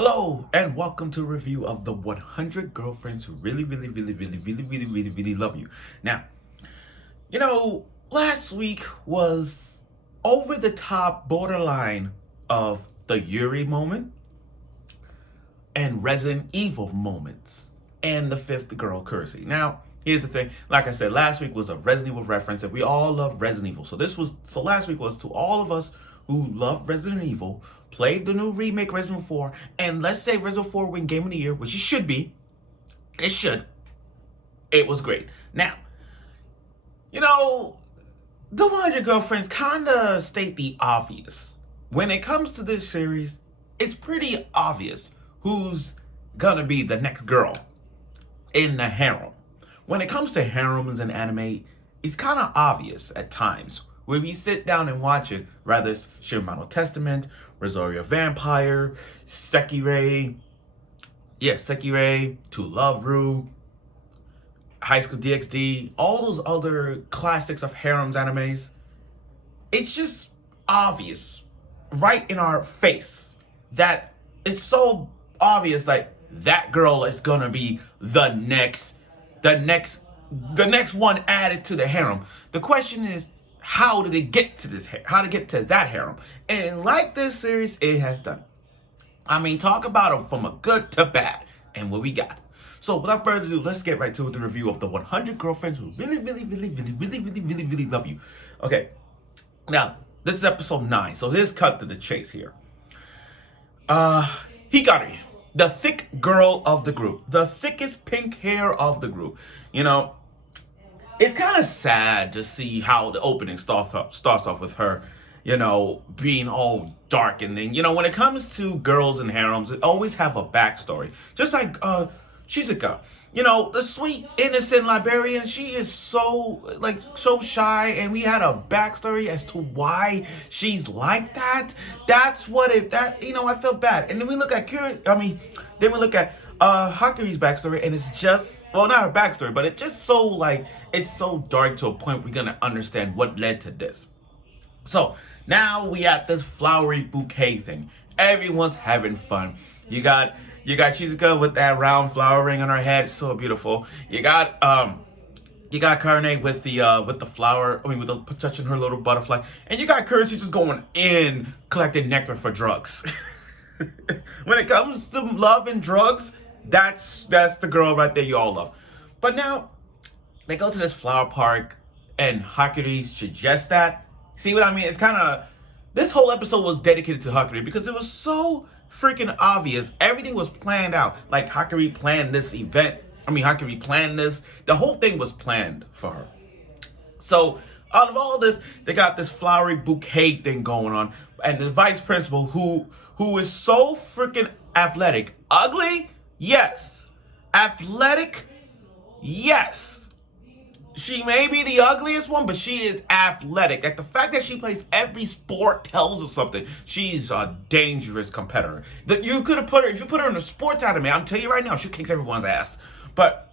Hello and welcome to a review of the 100 girlfriends who really love you. Now, last week was over the top borderline of the Yuri moment and Resident Evil moments and the fifth girl Kersey. Now, here's the thing. Like I said, last week was a Resident Evil reference and we all love Resident Evil. So last week was to all of us who love Resident Evil, played the new remake Resident Evil 4, and let's say Resident Evil 4 win Game of the Year, which it should be. It should. It was great. Now, the 100 Girlfriends kind of state the obvious. When it comes to this series, it's pretty obvious who's gonna be the next girl in the harem. When it comes to harems in anime, it's kind of obvious at times. When we sit down and watch it, rather it's Shimano Testament, Rosario Vampire, Sekirei, To Love Ru, High School DxD, all those other classics of harems animes, it's just obvious, right in our face, that it's so obvious like that girl is gonna be the next one added to the harem. The question is, how did it get to how to get to that harem? And like this series, it has done. I mean, talk about it from a good to bad, and what we got. So without further ado, let's get right to it, the review of the 100 girlfriends who really love you. Okay, now this is episode 9, so here's cut to the chase here. Hakari, the thick girl of the group, the thickest pink hair of the group. It's kind of sad to see how the opening starts off with her, being all dark. And then, when it comes to girls and harems, it always have a backstory. Just like Shizuka, the sweet, innocent librarian, she is so shy, and we had a backstory as to why she's like that. That's what I felt bad. And then we look at Hakari's backstory, and it's just, well, not her backstory, but it's just so, it's so dark to a point we're gonna understand what led to this. So, now we at this flowery bouquet thing. Everyone's having fun. You got Shizuka with that round flower ring on her head, it's so beautiful. You got Karne with the flower, with touching her little butterfly, and you got Kersey just going in collecting nectar for drugs. When it comes to love and drugs, that's the girl right there you all love. But now they go to this flower park and Hakari suggests that. See what I mean? It's kind of, this whole episode was dedicated to Hakari because it was so freaking obvious. Everything was planned out. Like Hakari planned this event. Hakari planned this. The whole thing was planned for her. So out of all this, they got this flowery bouquet thing going on, and the vice principal who is so freaking athletic. Ugly? Yes. Athletic? Yes. She may be the ugliest one, but she is athletic. Like, the fact that she plays every sport tells us something. She's a dangerous competitor. That you could have put her, if you put her in a sports anime, I'm telling you right now, she kicks everyone's ass. But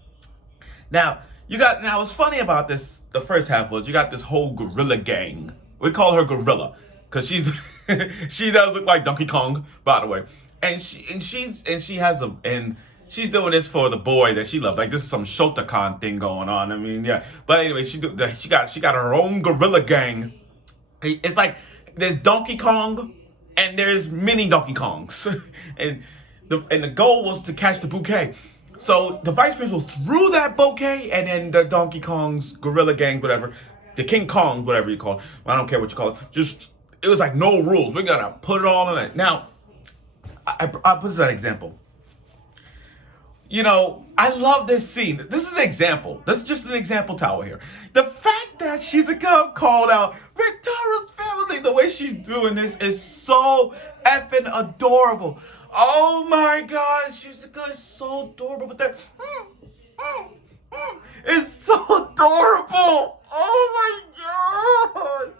now what's funny about this, the first half was you got this whole gorilla gang. We call her Gorilla because she does look like Donkey Kong, by the way. And she's doing this for the boy that she loves. Like, this is some Shotokan thing going on. Yeah. But anyway, she got her own gorilla gang. It's like there's Donkey Kong and there's mini Donkey Kongs, and the goal was to catch the bouquet. So the vice principal threw that bouquet, and then the Donkey Kongs, gorilla gang, whatever, the King Kongs, whatever you call it. I don't care what you call it. It was like no rules. We're gonna put it all in it. Now, I put this as an example. I love this scene. This is an example. This is just an example tower here. The fact that Shizuka called out Rentarou's family, the way she's doing this is so effing adorable. Oh my God, Shizuka is so adorable with that. It's so adorable. Oh my God.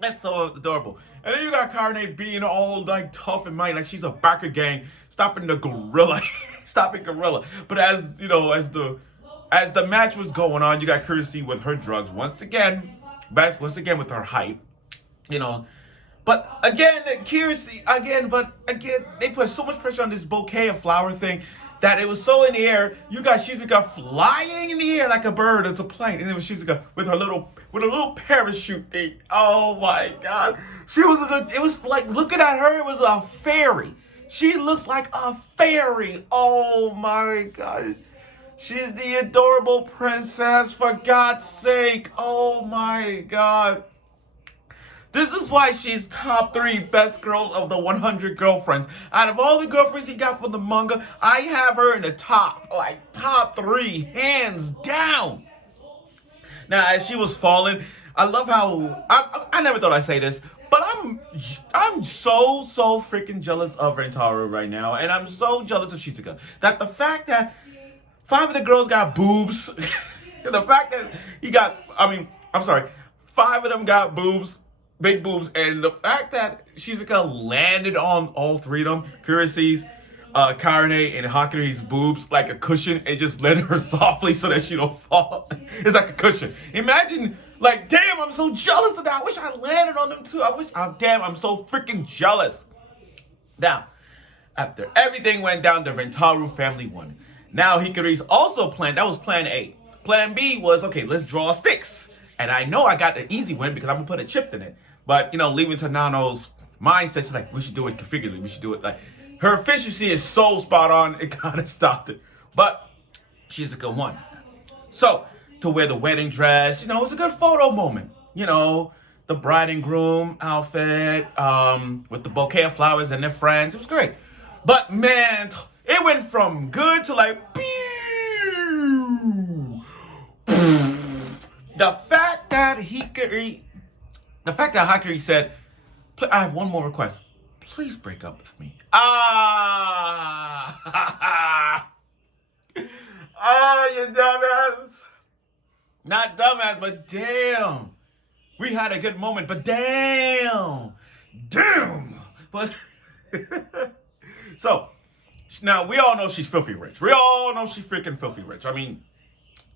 That's so adorable. And then you got Karne being all tough and mighty, like she's a backer gang, stopping the gorilla. Stopping gorilla. But as the match was going on, you got Kersey with her drugs once again with her hype. But again, Kirsi, again, they put so much pressure on this bouquet of flower thing that it was so in the air. You got Shizuka flying in the air like a bird. It's a plane, and it was Shizuka with a little parachute thing. Oh my God, it was like looking at her. It was a fairy. She looks like a fairy. Oh my God. She's the adorable princess, for God's sake. Oh my God. This is why she's top 3 best girls of the 100 girlfriends. Out of all the girlfriends he got from the manga, I have her in the top 3, hands down. Now, as she was falling, I love how I never thought I'd say this, but I'm so freaking jealous of Rentarou right now, and I'm so jealous of Shizuka that the fact that 5 of the girls got boobs, the fact that I'm sorry, 5 of them got boobs. Big boobs, and the fact that Shizuka landed on all 3 of them, Kurisi's, Karane, and Hakari's boobs like a cushion, and just landed her softly so that she don't fall. It's like a cushion. Imagine, like, damn, I'm so jealous of that. I wish I landed on them too. Damn, I'm so freaking jealous. Now, after everything went down, the Rentarou family won. Now Hikari's also planned, that was plan A. Plan B was, okay, let's draw sticks. And I know I got the easy win because I'm gonna put a chip in it. But, leaving to Nano's mindset, she's like, we should do it configuredly. We should do it like, her efficiency is so spot on, it kind of stopped it. But Shizuka won. So, to wear the wedding dress, it was a good photo moment. The bride and groom outfit, with the bouquet of flowers and their friends. It was great. But, man, it went from good to like, The fact that Hakari said, I have one more request. Please break up with me. You dumbass. Not dumbass, but damn. We had a good moment, but damn. But so, now we all know she's filthy rich. We all know she's freaking filthy rich.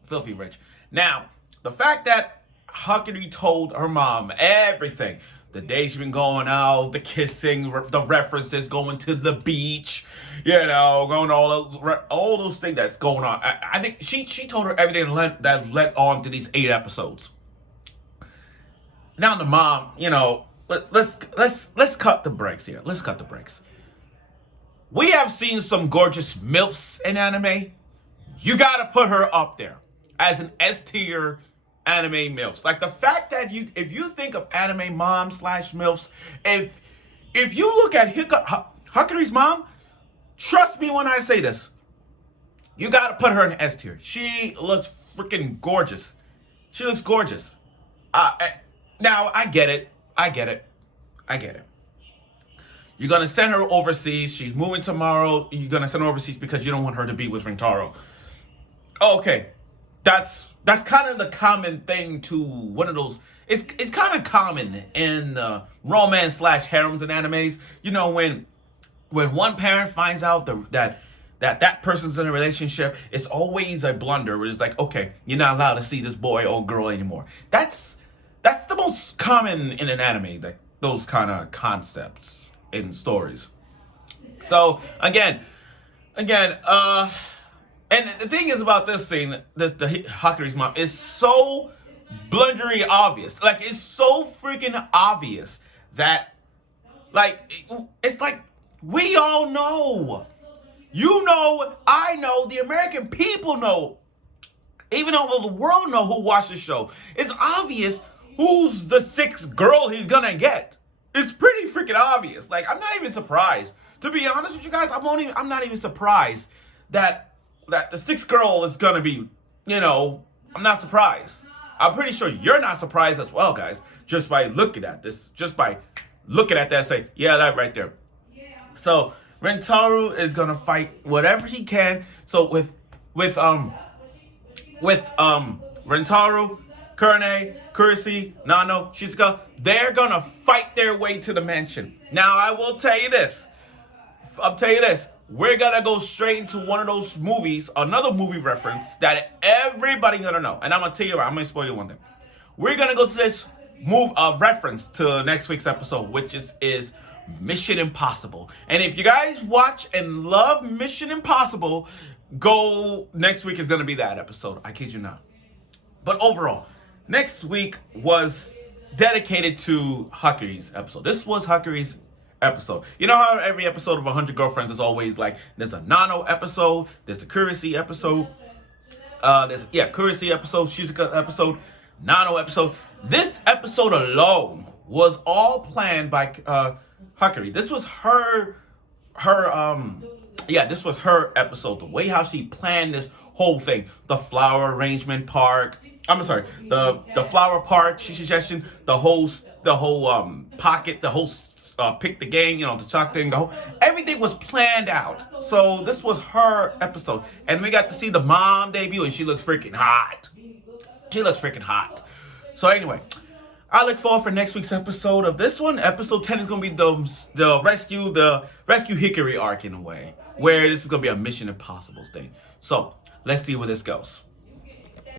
Filthy rich. Now, the fact that Hakari told her mom everything, the days she's been going out, the kissing, the references, going to the beach, going all those things that's going on. I think she told her everything that led on to these 8 episodes. Now the mom, let's cut the brakes here. Let's cut the brakes. We have seen some gorgeous MILFs in anime. You gotta put her up there as an S tier anime MILFs. Like the fact that if you think of anime mom / MILFs, if you look at Hakari's mom, trust me when I say this, you gotta put her in S tier. She looks freaking gorgeous. She looks gorgeous. Now I get it. You're gonna send her overseas. She's moving tomorrow. You're gonna send her overseas because you don't want her to be with Rentarou. Okay. That's kind of the common thing to one of those. It's kind of common in romance / harems and animes. When one parent finds out that person's in a relationship, it's always a blunder. Where it's like, okay, you're not allowed to see this boy or girl anymore. That's the most common in an anime. Like those kind of concepts in stories. So again. And the thing is about this scene, the Hakari's mom, is so blundery obvious. Like, it's so freaking obvious that, it's like, we all know. You know, I know, the American people know. Even though the world know who watched the show. It's obvious who's the 6th girl he's gonna get. It's pretty freaking obvious. Like, I'm not even surprised. To be honest with you guys, I'm not even surprised that the 6th girl is gonna be, I'm not surprised. I'm pretty sure you're not surprised as well, guys, just by looking at this, just by looking at that and say, yeah, that right there. So Rentarou is gonna fight whatever he can. So with Rentarou, Kurane, Kurisi, Nano, Shizuka, they're gonna fight their way to the mansion. Now I will tell you this. We're gonna go straight into one of those movies, another movie reference that everybody gonna know. And I'm gonna tell you, I'm gonna spoil you one thing. We're gonna go to this move a reference to next week's episode, which is Mission Impossible. And if you guys watch and love Mission Impossible, go next week is gonna be that episode. I kid you not. But overall, next week was dedicated to Hakari's episode. This was Hakari's episode. You know how every episode of 100 Girlfriends is always like, there's a Nano episode, there's a Curacy episode, Curacy episode, Shizuka episode, Nano episode. This episode alone was all planned by Hakari. This was this was her episode. The way how she planned this whole thing, the flower arrangement part. I'm sorry, the flower part. She suggestion the whole pocket, the whole pick the game, the chalk thing, everything was planned out. So this was her episode, and we got to see the mom debut, and she looks freaking hot. She looks freaking hot. So anyway, I look forward for next week's episode of this one. Episode 10 is gonna be the rescue Hikari arc in a way, where this is gonna be a Mission Impossible thing. So let's see where this goes.